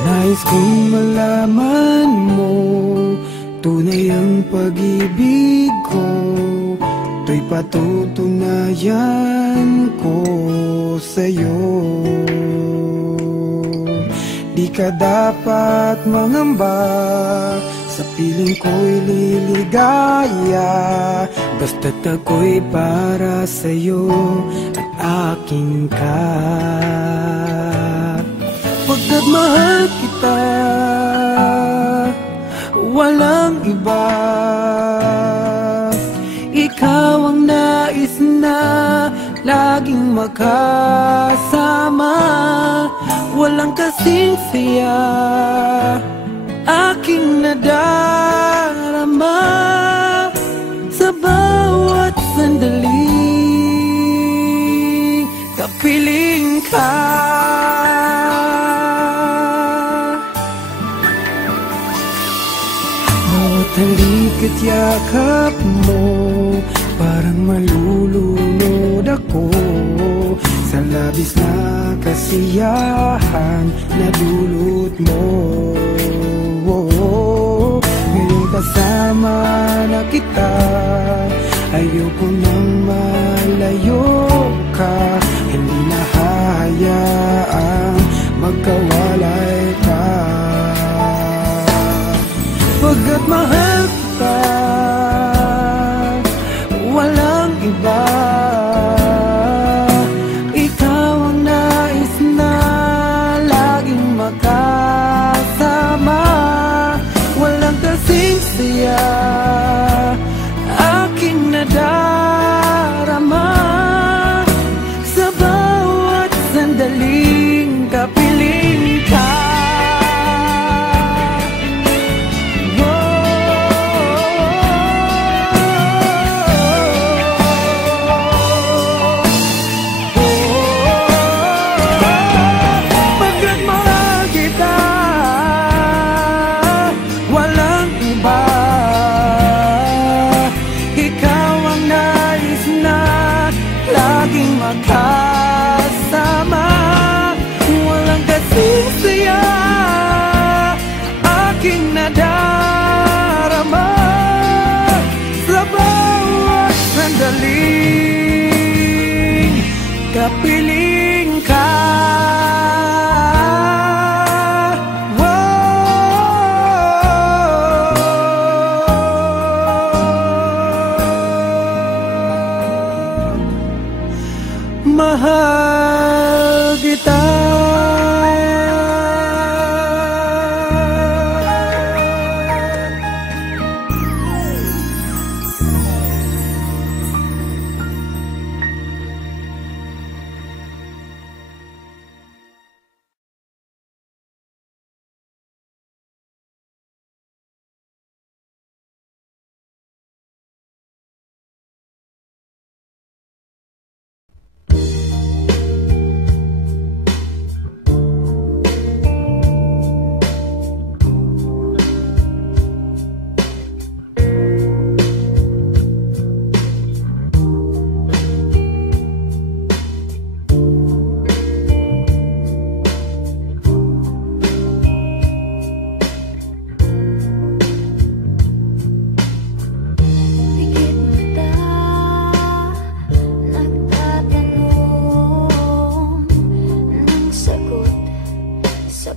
Nais kong malaman mo, tunay ang pag-ibig ko. Ito'y patutunayan ko sa'yo. Di ka dapat mangamba, sa piling ko'y liligaya. Basta't ako'y para sa'yo at aking ka. Pagkat mahal kita, walang iba. Ikaw ang nais na laging makasama. Walang kasing saya aking nadarama. Sa bawat sandali kapiling ka. Bawat halik at yakap mo, parang malulunod ako sa labis na kasiyahan na dulot mo. Ngayong kasama na kita, ayoko nang malayo ka. Hindi na hayaang magkawalay ka. Pagkat mahal kita, walang iba. Ikaw ang nais na laging makasama. Walang kasing saya aking nadarama. Sa bawat sandaling kapiling ka. Kasama, walang kasing saya aking nadarama. Sa bawat sandaling kapiling ka. Mahal kita. Sa